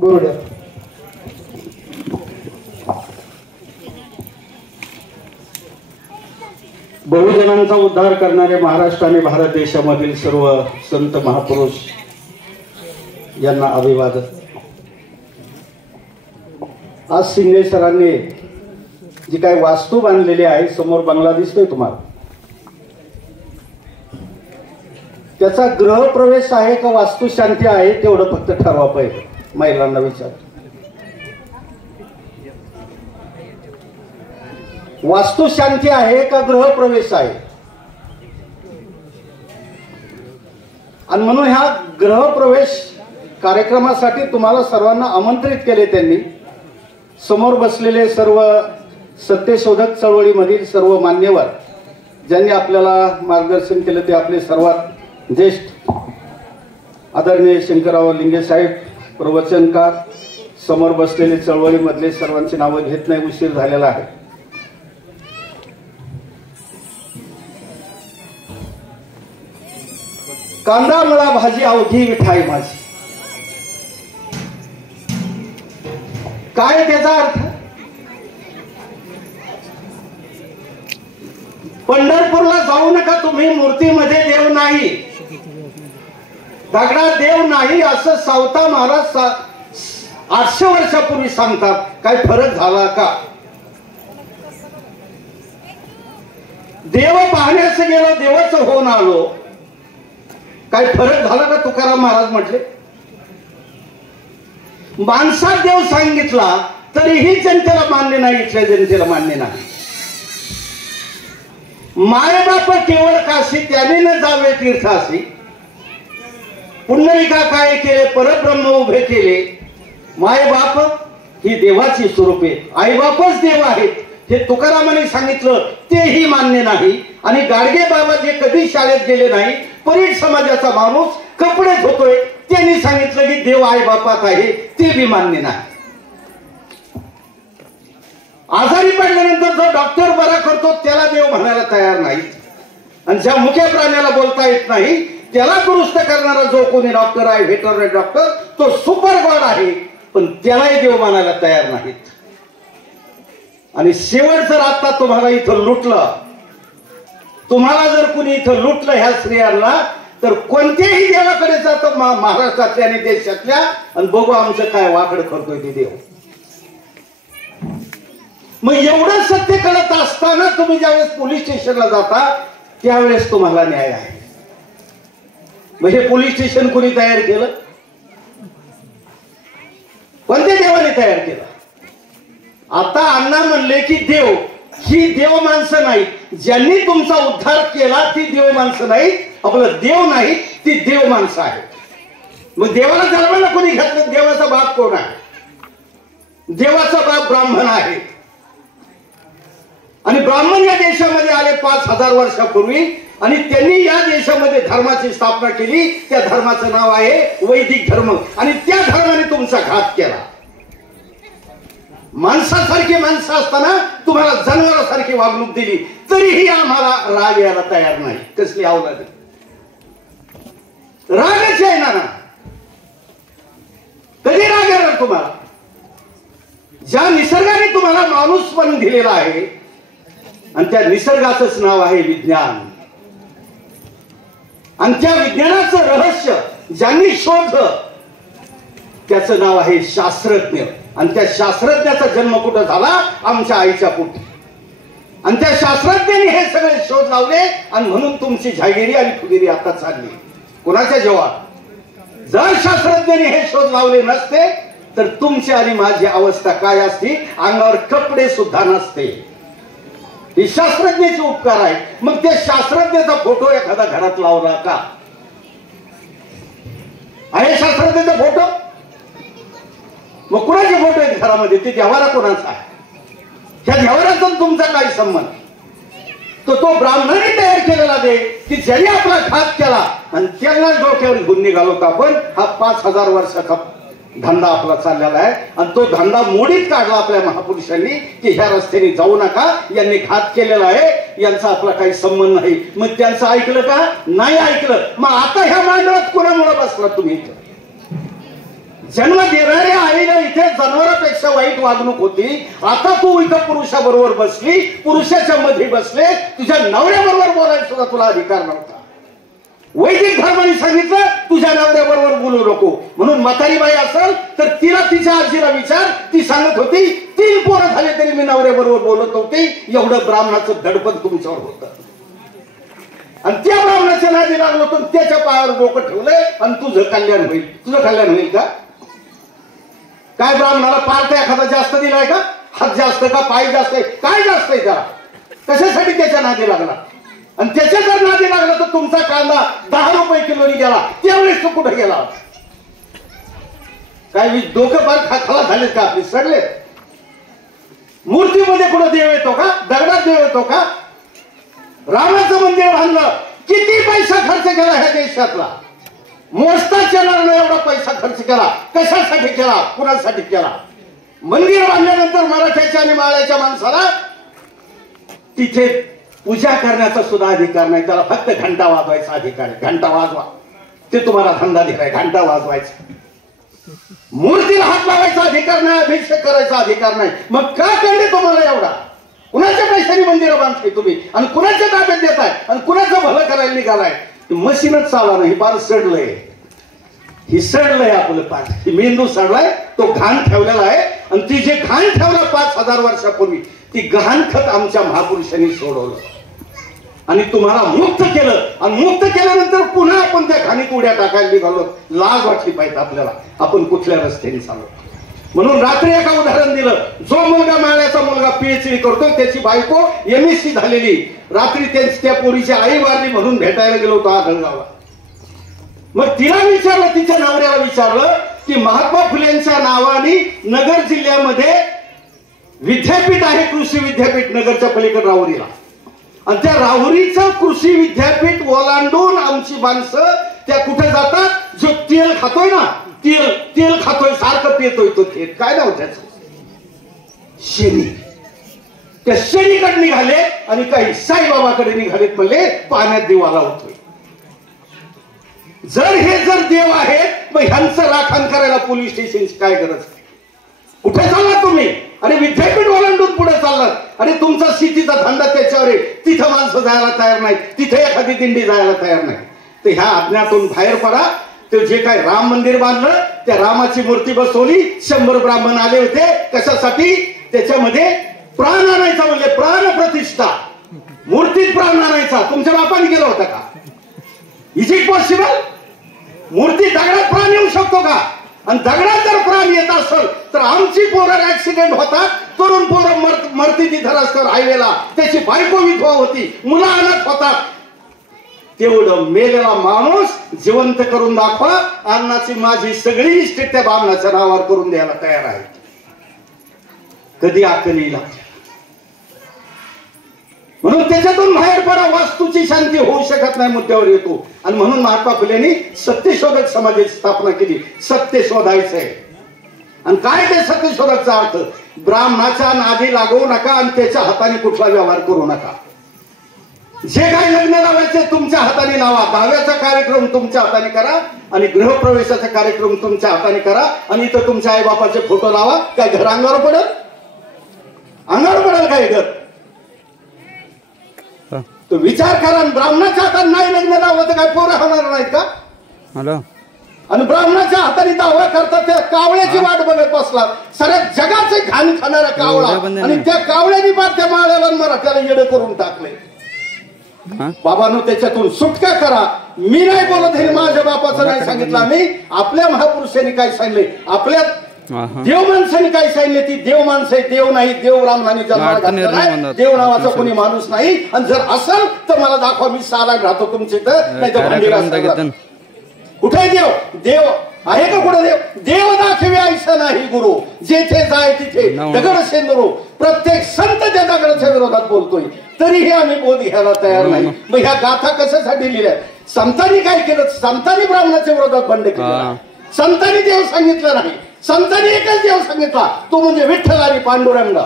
बोर्डे बहुजनांचा उद्धार करणारे महाराष्ट्र आणि भारत देशामधील सर्व संत महापुरुष यांना अभिवादन। आज शिंदे सरांनी जी काही वास्तू बांधलेली आहे, समोर बंगला दिसतोय तुम्हाला, त्याचा गृहप्रवेश आहे का वास्तुशांती आहे तेवढं फक्त ठरवा पाहिजे। महिलांना विचार, वास्तुशांती आहे का गृहप्रवेश आहे? आणि म्हणून ह्या गृहप्रवेश कार्यक्रमासाठी तुम्हाला सर्वांना आमंत्रित केले त्यांनी। समोर बसलेले सर्व सत्यशोधक चळवळीमधील सर्व मान्यवर ज्यांनी आपल्याला मार्गदर्शन केले ते आपले सर्वात ज्येष्ठ आदरणीय शंकरराव लिंगे साहेब, प्रवचनकार, समोर बसलेले चळवळीमधले सर्वांची नावं घेत नाही, उशीर झालेला आहे। कांदा मुळा भाजी अवघी मिठाई माझी, काय त्याचा अर्थ? पंढरपूरला जाऊ नका तुम्ही, मूर्तीमध्ये देव नाही, दगडात देव नाही असं सावता महाराज 800 वर्षापूर्वी सांगतात। काय फरक झाला का? देव पाहण्यास गेलो, देवच होऊन आलो, काय फरक झाला का? तुकाराम महाराज म्हटले। माणसात देव सांगितला तरीही जनतेला मान्य नाही, इथल्या जनतेला मान्य नाही। मायबाप केवळ काशी त्याने न जावे तीर्थासी, पुंडलिका काय केले परब्रह्म उभे केले। मायबाप ही देवाची स्वरूपे, आईबापच देव आहेत हे तुकारामाने सांगितलं, तेही मान्य नाही। आणि गाडगे बाबा जे कधी शाळेत गेले नाही, परीट समाजाचा माणूस कपडे धुतोय, त्यांनी सांगितलं की देव आई बापात आहे, ते बी मान्य नाही। आजारी पडल्यानंतर जो डॉक्टर बरा करतो त्याला देव म्हणायला तयार नाही, आणि ज्या मुख्य प्राण्याला बोलता येत नाही त्याला दुरुस्त करणारा जो कोणी डॉक्टर आहे, व्हेटरनरी डॉक्टर, तो सुपर गॉड आहे, पण त्यालाही देव मानायला तयार नाहीत। आणि शेवट जर आता तुम्हाला इथं लुटलं, तुम्हाला जर कुणी इथं लुटलं ह्या स्त्रियांना, तर कोणत्याही देवाकडे जातो महाराष्ट्रातल्या आणि देशातल्या, आणि बघू आमचं काय वाकड करतोय ते देव। मग एवढं सत्य कळत असताना तुम्ही ज्यावेळेस पोलीस स्टेशनला जाता त्यावेळेस तुम्हाला न्याय आहे। म्हणजे पोलीस स्टेशन कोणी तयार केलं? कोणत्या देवाने तयार केलं? आता अण्णा म्हणले की देव ही देव माणसं नाही, ज्यांनी तुमचा उद्धार केला ती देव माणसं नाही, आपलं देव नाही, ती देव माणसं आहेत। मग देवाला जन्माला कोणी घातलं? देवाचा बाप कोण आहे? देवाचा बाप ब्राह्मण आहे, आणि ब्राह्मण या देशामध्ये आले 5000 वर्षापूर्वी, आणि त्यांनी या देशामध्ये धर्माची स्थापना केली। त्या धर्माचं नाव आहे वैदिक धर्म, आणि त्या धर्माने तुमचा घात केला। माणसासारखी माणसं असताना तुम्हाला जनावरासारखी वागणूक दिली, तरीही आम्हाला राग यायला तयार नाही। कसली अवलाद? रागच येणार ना, कधी राग येणार तुम्हाला? ज्या निसर्गाने तुम्हाला माणूस पण दिलेला आहे, आणि त्या निसर्गाचंच नाव आहे विज्ञान, आणि त्या विज्ञानाचं रहस्य ज्यांनी शोधलं त्याचं नाव आहे शास्त्रज्ञ। आणि त्या शास्त्रज्ञाचा जन्म कुठं झाला? आमच्या आईच्या पोटी, आणि त्या शास्त्रज्ञांनी हे सगळे शोध लावले, आणि म्हणून तुमची झागिरी आणि फुगिरी आता चालली। कोणाच्या जवाब? जर शास्त्रज्ञांनी हे शोध लावले नसते तर तुमची आणि माझी अवस्था काय असती? अंगावर कपडे सुद्धा नसते। हे शास्त्रज्ञाचे उपकार आहे। मग त्या शास्त्रज्ञाचा फोटो एखादा घरात लावला का? आहे शास्त्रज्ञाचा फोटो? मग कुणाचे फोटो आहेत घरामध्ये? ते देवारा कोणाचा आहे? ह्या देवाराचा तुमचा काय संबंध? तो ब्राह्मणाने तयार केलेला दे की ज्याने आपला घात केला, आणि त्यांना डोक्यावर घेऊन निघालो का आपण? हा 5000 वर्षाचा धंदा आपला चाललेला आहे, आणि तो धंदा मोडीत काढला आपल्या महापुरुषांनी की ह्या रस्त्याने जाऊ नका, यांनी घात केलेला आहे, यांचा आपला काही संबंध नाही। मग त्यांचं ऐकलं का? नाही ऐकलं। मग आता ह्या मांडवात कोणामुळे बसला तुम्ही? जन्म देणारे आहे इथे जनावरांपेक्षा वाईट वागणूक होती, आता तू इथं पुरुषाबरोबर बसली, पुरुषाच्या मध्ये बसले, तुझ्या नवऱ्याबरोबर बोलायला सुद्धा तुला अधिकार नव्हता. वैदिक धर्माने सांगितलं तुझ्या नवऱ्याबरोबर बोलू नको. म्हणून म्हातारी बाई असेल तर तिला तिच्या आजीला विचार, ती सांगत होती 3 पोरं झाले तरी मी नवऱ्याबरोबर बोलत होते. एवढं ब्राह्मणाचं दडपण तुमच्यावर होतं. आणि त्या ब्राह्मणाच्या नादी लागलो तर त्याच्या पायावर डोकं ठेवलंय आणि तुझं कल्याण होईल. तुझं कल्याण होईल का? काय ब्राह्मणाला पार्ट्या एखादा जास्त दिलाय का? हात जास्त का? पाय जास्त आहे? काय जास्त आहे त्याला? कशासाठी त्याच्या नादी लागला? आणि त्याच्या जर नादी लागला तर तुमचा कांदा 10 रुपये किलोनी गेला, त्यावेळेस तो कुठे गेला? काय डोकं पार खाला झालेत का आपली? सगळे मूर्तीमध्ये कुठं देव येतो का? दगडात देव येतो का? रामाचं मंदिर बांधलं, किती पैसा खर्च केला ह्या देशातला? मोजताच येणार नाही एवढा पैसा खर्च केला. कशासाठी केला? कुणासाठी केला? मंदिर बांधल्यानंतर मराठ्याच्या आणि माळ्याच्या माणसाला तिथे पूजा करण्याचा सुद्धा अधिकार नाही. त्याला फक्त घंटा वाजवायचा अधिकार आहे. घंटा वाजवा, ते तुम्हाला धंदा दिलाय, घंटा वाजवायचा. मूर्तीला हात लावायचा अधिकार नाही, अभिषेक करायचा अधिकार नाही. मग का कळले तुम्हाला एवढा? कुणाच्या पैशाने मंदिरं बांधताय तुम्ही आणि कुणाच्या ताब्यात देताय आणि कुणाचं भलं करायला निघालाय? मशीनच चालवा नाही, फार सडलंय. ही सडलंय आपलं पार, ही मेंदू सडलाय, तो घाण ठेवलेला आहे. आणि ती जे घाण ठेवला 5000 वर्षापूर्वी, ती गहाण खत आमच्या महापुरुषांनी सोडवलं आणि तुम्हाला मुक्त केलं. आणि मुक्त केल्यानंतर पुन्हा आपण त्या घाणीत उड्या टाकायला निघालो. लाज वाटली पाहिजे आपल्याला, आपण कुठल्या रस्त्याने चाललो. म्हणून रात्री एका उदाहरण दिलं. जो मुलगा माळ्याचा मुलगा PhD करतोय, त्याची बायको MSc झालेली, रात्री त्या पोरीची आई वारली म्हणून भेटायला गेलो होतो आढळगावला. मग तिला विचारलं, तिच्या नवऱ्याला विचारलं की महात्मा फुलेंच्या नावाने नगर जिल्ह्यामध्ये विद्यापीठ आहे, कृषी विद्यापीठ नगरच्या पलीकडे राहुरीला. आणि त्या राहुरीचं कृषी विद्यापीठ ओलांडून आमची माणसं त्या कुठे जातात? जो तेल खातोय ना, तेल खातोय, सारखं पितोय तो थेट. काय नाव त्याचं? शनी. त्या शनीकडे निघाले आणि काही साईबाबाकडे निघालेत. म्हणले पाण्यात दिवा लावतोय. जर देव आहेत, मग ह्यांचं राखण करायला पोलीस स्टेशनची काय गरज? कुठे चाललात तुम्ही? आणि विद्यापीठ ओलांडून पुढे चाललात. आणि तुमचा शेतीचा धंदा त्याच्यावर आहे. तिथं माणसं जायला तयार नाहीत, तिथे एखादी दिंडी जायला तयार नाही. तर ह्या आज्ञातून बाहेर पडा. ते जे काय राम मंदिर बांधलं, त्या रामाची मूर्ती बसवली, 100 ब्राह्मण आले होते. कशासाठी? त्याच्यामध्ये प्राण आणायचा. म्हणजे प्राण प्रतिष्ठा, मूर्तीत प्राण आणायचा. तुमच्या बापाने केलं होतं का? Is it possible? मूर्ती दगडात प्राण येऊ शकतो का? आणि दगडात जर प्राण येत असेल तर आमची पोरं ऍक्सिडेंट होतात, तरुण पोरं मरती तिथं रस्त्यावर हायवेला, त्याची बायको विधवा होती, मुलं अनाथ होतात. तेवढं मेलेला माणूस जिवंत करून दाखवा. अन्नाची माझी सगळी इस्टेट त्या बामणाच्या नावावर करून द्यायला तयार आहे. कधी अक्कल येईल? म्हणून त्याच्यातून बाहेर पडा. वास्तूची शांती होऊ शकत नाही मुद्द्यावर येतो. आणि म्हणून महात्मा फुलेंनी सत्यशोधक समाजाची स्थापना केली. सत्य शोधायचंय. आणि काय ते सत्यशोधकचा अर्थ? ब्राह्मणाच्या नादी लागू नका आणि त्याच्या हाताने कुठला व्यवहार करू नका. जे काही लग्न लावायचे तुमच्या हाताने लावा. दहाव्याचा कार्यक्रम तुमच्या हाताने करा आणि गृहप्रवेशाचा कार्यक्रम तुमच्या हाताने करा. आणि इथं तुमच्या आई बापाचे फोटो लावा. काय घर अंगावर पडल? अंगावर पडेल काय घर? तो विचार करा. ब्राह्मणाच्या हाताने नाही लग्न लावलं तर काय पोरं होणार नाहीत का? आणि ब्राह्मणाच्या हाताने दावा करतात त्या कावळ्याची वाट बघत बसला. साऱ्या जगाचे घाण खाणारा कावळा. आणि त्या कावळ्यानी पार त्या माळ्याला मराठ्याला येडं करून टाकले. बाबांनो, त्याच्यातून सुटका करा. मी नाही बोलत हे, माझ्या बापाचं नाही सांगितलं आम्ही. आपल्या महापुरुषांनी काय सांगितले, आपल्या देव माणसांनी काय सांगितले. ती देव माणसं आहे, देव नाही. देव रामनानी जन्माला घातला नाही. देव नावाचा कोणी माणूस नाही. आणि जर असेल तर मला दाखवा. मी साला राहतो तुमच्या इथं, नाही तर कुठे देव? देव आहे का कुठे देव? देव दाखवे ऐसा नाही गुरु, जेथे जाय तिथे दगड सेंदरो. प्रत्येक संत त्या दगडाच्या विरोधात बोलतोय, तरीही आम्ही बोध घ्यायला तयार नाही. मग ह्या गाथा कशासाठी लिहिल्या? संतांनी काय केलं? संतांनी ब्राह्मणाच्या विरोधात बंड केलं. संतांनी देव सांगितलं नाही. संतांनी एकच देव सांगितला, तो म्हणजे विठ्ठल आणि पांडुरंग.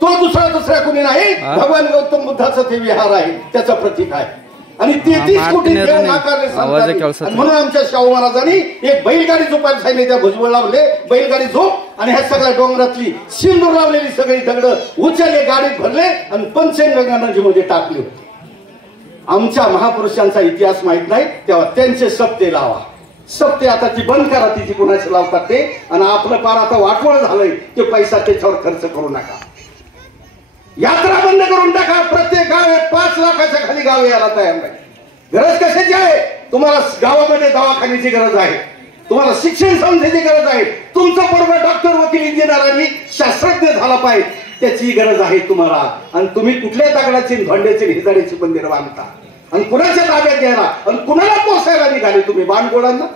तो दुसरा कुणी नाही. भगवान गौतम बुद्धाचं ते विहार आहे, त्याचं प्रतीक आहे. आणि 33 कोटी देव नाकारले संतांनी. म्हणून आमच्या शाहू महाराजांनी एक बैलगाडी झोपायला सांगितले. त्या भुजबळ लावले बैलगाडी झोप आणि ह्या सगळ्या डोंगरातली सिंदूर लावलेली सगळी दगड उचलले, गाडीत भरले आणि पंचगंगा नदीमध्ये टाकली होती. आमच्या महापुरुषांचा इतिहास माहित नाही तेव्हा त्यांचे सप्ते लावा. सप्ते आता ती बंद करा, ती कोणाचे लावतात ते. आणि आपलं पार आता वाटवळ झालंय ते पैसा त्याच्यावर खर्च करू नका. यात्रा बंद करून टाका. प्रत्येक गाव 5 लाखाच्या खाली गाव यायला तयार नाही. गरज कशाची आहे? तुम्हाला गावामध्ये दवाखान्याची गरज आहे, तुम्हाला शिक्षण संस्थेची गरज आहे, तुमचं बरोबर डॉक्टर, वकील, इंजिनियर आणि शास्त्रज्ञ झाला पाहिजे त्याची गरज आहे तुम्हाला. आणि तुम्ही कुठल्या दगडाची, भांड्याची, हिजाड्याची मंदिरं बांधता आणि कुणाच्या ताब्यात घ्यायला आणि कुणाला पोसायला निघाले तुम्ही बाणगोडांना?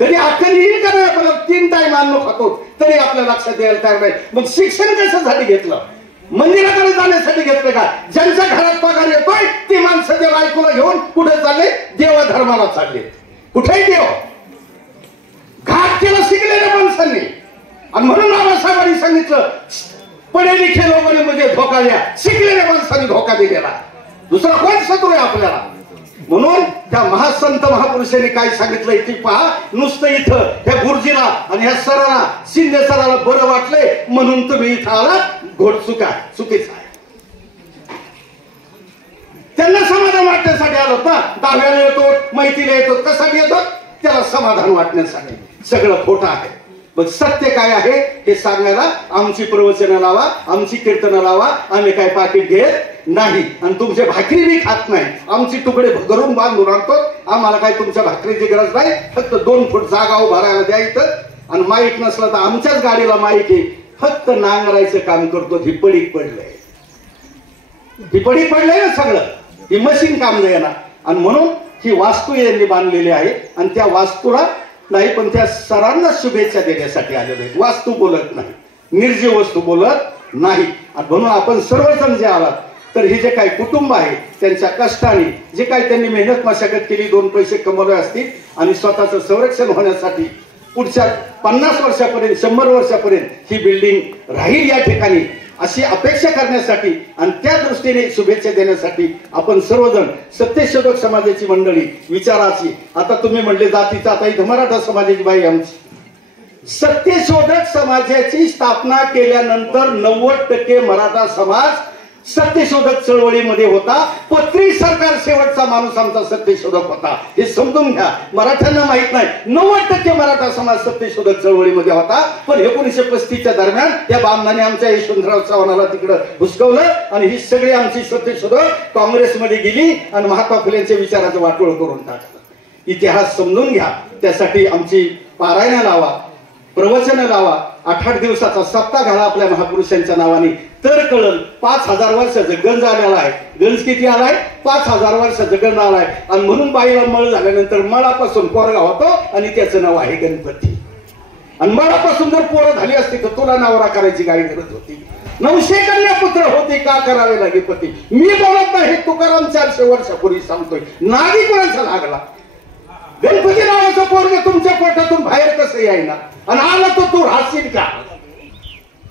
कधी अक्कल येईल का नाही? आपल्याला 3 टाइम अन्न खातो तरी आपल्या लक्षात यायला तयार नाही. मग शिक्षण कशासाठी घेतलं? मंदिराकडे जाण्यासाठी घेतलं का? ज्यांच्या घरात पगार येतोय ती माणसं त्या बायकोला घेऊन कुठे चालले? देवा धर्माला चालले. कुठेही देव घात केलं शिकलेल्या माणसांनी. आणि म्हणून बाबासाहेबांनी सांगितलं पढे लिखे लोकांनी म्हणजे धोका द्या. शिकलेल्या माणसांनी धोका दिलेला, दुसरा कोण शत्रू आहे आपल्याला? म्हणून त्या महासंत महापुरुषांनी काय सांगितलंय ती पहा. नुसतं इथं ह्या गुरुजीला आणि ह्या सराला, शिंदे सराला बरं वाटलंय म्हणून तुम्ही इथं आला, घोड चुकीचं आहे. त्यांना समाधान वाटण्यासाठी आलो ना. दहाव्याला येतो, माहितीला येतो, कशासाठी येतो? त्याला समाधान वाटण्यासाठी. सगळं खोटं आहे. मग सत्य काय आहे हे सांगायला आमची प्रवचनं लावा, आमची कीर्तनं लावा. आम्ही काय पाकिट घेत नाही आणि तुमच्या भाकरी बी खात नाही. आमची तुकडे करून बांधून आणतो. आम्हाला काय तुमच्या भाकरीची गरज नाही. फक्त 2 फूट जागा उभारायला द्यायचं. आणि माईक नसलं तर आमच्याच गाडीला माईक आहे. फक्त नांगरायचं काम करतो. ही पडीक पडलंय, ही पडीक पडलंय ना सगळं. ही मशीन काम नाही ना. आणि म्हणून ही वास्तू यांनी बांधलेली आहे. आणि त्या वास्तूला नाही पण त्या सरांना शुभेच्छा देण्यासाठी आलेले आहेत. वास्तू बोलत नाही, निर्जीव वस्तू बोलत नाही. आणि म्हणून आपण सर्वजण जे आलात तर हे जे काही कुटुंब आहे त्यांच्या कष्टाने जे काही त्यांनी मेहनत मशागत केली, 2 पैसे कमवले असतील आणि स्वतःचं संरक्षण होण्यासाठी पुढच्या 50 वर्षापर्यंत 100 वर्षापर्यंत ही बिल्डिंग राहील या ठिकाणी अशी अपेक्षा करण्यासाठी आणि त्या दृष्टीने शुभेच्छा देण्यासाठी आपण सर्वजण सत्यशोधक समाजाची मंडळी विचाराची. आता तुम्ही म्हणले जातीचा, आता इथं मराठा समाजाची बाई आमची. सत्यशोधक समाजाची स्थापना केल्यानंतर 90% मराठा समाज सत्यशोधक चळवळीमध्ये होता. पत्री सरकार शेवटचा माणूस आमचा सत्यशोधक होता. हे समजून घ्या. मराठ्यांना माहित नाही 90% मराठा समाज सत्यशोधक चळवळीमध्ये होता. पण 1935च्या दरम्यान या बामणाने आमच्या यशवंतराव चव्हाणाला तिकडं हुसकवलं आणि ही सगळी आमची सत्यशोधक काँग्रेसमध्ये गेली आणि महात्मा फुलेंच्या विचाराचं वाटोळ करून टाकलं. इतिहास समजून घ्या. त्यासाठी आमची पारायणं लावा, प्रवचनं लावा, 8-8 दिवसाचा सप्ताह घाला आपल्या महापुरुषांच्या नावाने. तर कळल 5000 वर्षाचं गंज आलेला आहे. गंज किती आलाय? 5000 वर्षाचं गंज आलाय. आणि म्हणून बाईला मळ झाल्यानंतर मळापासून पोरगा होतो आणि त्याचं नाव आहे गणपती. आणि मळापासून जर पोरं झाली असती तर तुला नवरा करायची काही गरज होती? 900 कन्या पुत्र होते का करावे लागे पती. मी बोलत नाही, तुकाराम 400 वर्षापूर्वी सांगतोय. नागी कोणाचा लागला? गणपती नावाचं पोरग तुमच्या पोटातून बाहेर कसं येईना? आणि आला तो तू राहशील का?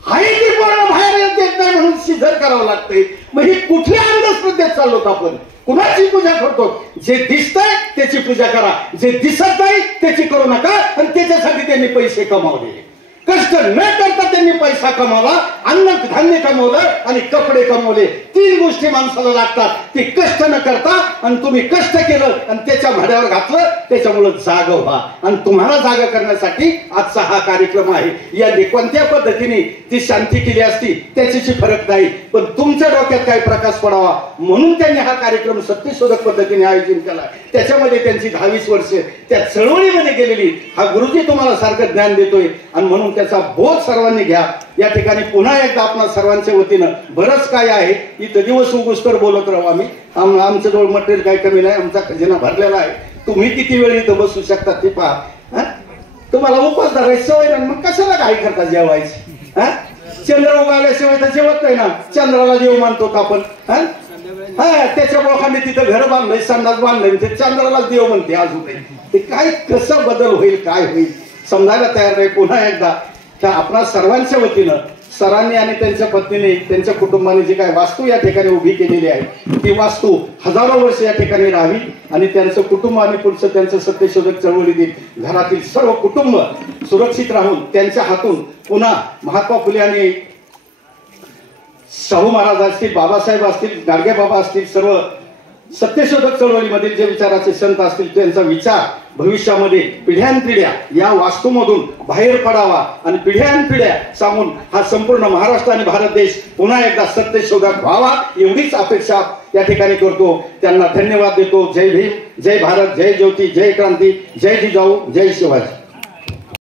हाय ती पोरं बाहेर येत नाही म्हणून सिद्धर करावं लागतंय. मग ही कुठल्या अंधश्रद्धेत चाललो आपण? कुणाची पूजा करतो? जे दिसतंय त्याची पूजा करा, जे दिसत नाही त्याची करू नका. आणि त्याच्यासाठी त्यांनी पैसे कमावले. कष्ट न करता त्यांनी पैसा कमावला, अन्न धान्य कमवलं आणि कपडे कमवले. 3 गोष्टी माणसाला लागतात. ती कष्ट न करता आणि तुम्ही कष्ट केलं आणि त्याच्या भाड्यावर घातलं, त्याच्यामुळे जाग व्हा. आणि तुम्हाला जागा करण्यासाठी आजचा हा कार्यक्रम आहे. यांनी कोणत्या पद्धतीने ती शांती केली असती त्याची फरक नाही, पण तुमच्या डोक्यात काही प्रकाश पडावा म्हणून त्यांनी हा कार्यक्रम सत्यशोधक पद्धतीने आयोजन केला. त्याच्यामध्ये त्यांची 10-20 वर्षे त्या चळवळीमध्ये गेलेली. हा गुरुजी तुम्हाला सारखं ज्ञान देतोय आणि म्हणून त्याचा बोध सर्वांनी घ्या. या ठिकाणी पुन्हा एकदा आपणा सर्वांच्या वतीनं बरंच काय आहे. इथं दिवस उगुस्तर बोलत राहू आम्ही. आमच्या जवळ मटेरियल काही कमी नाही. आमचा खजिना भरलेला आहे. तुम्ही किती वेळ इथं बसू शकता ते पहा. तुम्हाला उपास धरायची सवय नाही मग कशाला घाई करता जेवायची? चंद्र उगाल्याशिवाय तर जेवत नाही ना. चंद्राला देव मानतो आपण. त्याच्या लोकांनी तिथं घर बांधलंय, संडास बांधलंय, ते चंद्राला देव म्हणते अजून. ते काय कसं बदल होईल, काय होईल समजायला तयार नाही. पुन्हा एकदा त्या आपणा सर्वांच्या वतीनं सरांनी आणि त्यांच्या पत्नीने त्यांच्या कुटुंबाने जी काय वास्तू या ठिकाणी उभी केलेली आहे ती वास्तू हजारो वर्ष या ठिकाणी राहावी आणि त्यांचं कुटुंब आणि पुढचं त्यांचं सत्यशोधक चळवळीतील घरातील सर्व कुटुंब सुरक्षित राहून त्यांच्या हातून पुन्हा महात्मा फुले आणि शाहू महाराज असतील, बाबासाहेब असतील, गाडगेबाबा असतील, सर्व सत्यशोधक चळवळीमधील जे विचाराचे संत असतील त्यांचा विचार भविष्यामध्ये पिढ्यानपिढ्या या वास्तूमधून बाहेर पडावा आणि पिढ्यानपिढ्या सांगून हा संपूर्ण महाराष्ट्र आणि भारत देश पुन्हा एकदा सत्यशोधक व्हावा एवढीच अपेक्षा या ठिकाणी करतो. त्यांना धन्यवाद देतो. जय भीम, जय भारत, जय ज्योती, जय क्रांती, जय जिजाऊ, जय शिवाजी.